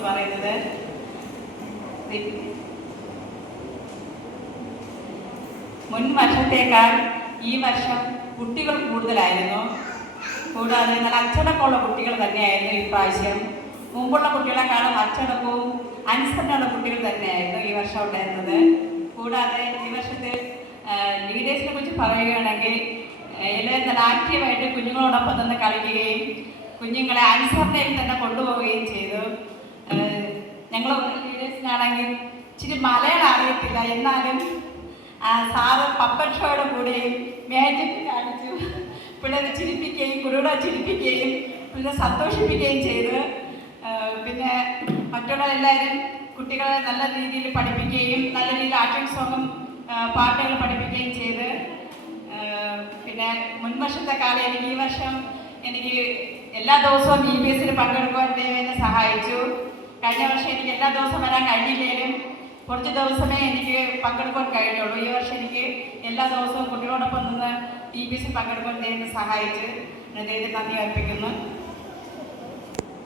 എന്ന് പറയുന്നത്. മുൻ വർഷത്തേക്കാൾ ഈ വർഷം കുട്ടികൾ കൂടുതലായിരുന്നു. കൂടാതെ നല്ല അച്ചടക്കമുള്ള കുട്ടികൾ തന്നെയായിരുന്നു ഈ പ്രാവശ്യം. മുമ്പുള്ള കുട്ടികളെക്കാളും അച്ചടക്കവും അനുസരണമുള്ള കുട്ടികൾ തന്നെയായിരുന്നു ഈ വർഷം ഉണ്ടായിരുന്നത്. കൂടാതെ ഈ വർഷത്തെ ലീഡേഴ്സിനെ കുറിച്ച് പറയുകയാണെങ്കിൽ എല്ലാവരും നല്ല ആക്റ്റീവായിട്ട് കുഞ്ഞുങ്ങളോടൊപ്പം നിന്ന് കളിക്കുകയും കുഞ്ഞുങ്ങളെ അനുസരണയിൽ തന്നെ കൊണ്ടുപോവുകയും ചെയ്തു. ഞങ്ങൾ ലീഡേഴ്സിനാണെങ്കിൽ ഇച്ചിരി മലയാളം അറിയത്തില്ല, എന്നാലും സാറ് പപ്പൻ ഷോയുടെ കൂടെയും മാജിക് കാണിച്ചു പിള്ളേരെ ചിരിപ്പിക്കുകയും കുരുവിടെ ചിരിപ്പിക്കുകയും പിള്ളേരെ സന്തോഷിപ്പിക്കുകയും ചെയ്തു. പിന്നെ മറ്റുള്ളവരെല്ലാവരും കുട്ടികളെ നല്ല രീതിയിൽ പഠിപ്പിക്കുകയും നല്ല രീതിയിൽ ആക്ഷൻ സോങ്ങും പാട്ടുകൾ പഠിപ്പിക്കുകയും ചെയ്ത്. പിന്നെ മുൻവർഷത്തെ കാലം എനിക്ക് ഈ വർഷം എനിക്ക് എല്ലാ ദിവസവും EBSൽ പങ്കെടുക്കുവാൻ എന്നെ സഹായിച്ചു. കഴിഞ്ഞ വർഷം എനിക്ക് എല്ലാ ദിവസവും വരാൻ കഴിഞ്ഞില്ലെങ്കിലും കുറച്ച് ദിവസമേ എനിക്ക് പങ്കെടുക്കാൻ കഴിഞ്ഞുള്ളൂ. ഈ വർഷം എനിക്ക് എല്ലാ ദിവസവും കുട്ടികളോടൊപ്പം നിന്ന് EBSൽ പങ്കെടുക്കാൻ എന്നെ സഹായിച്ച് ദൈവത്തെ നന്ദി അർപ്പിക്കുന്നു.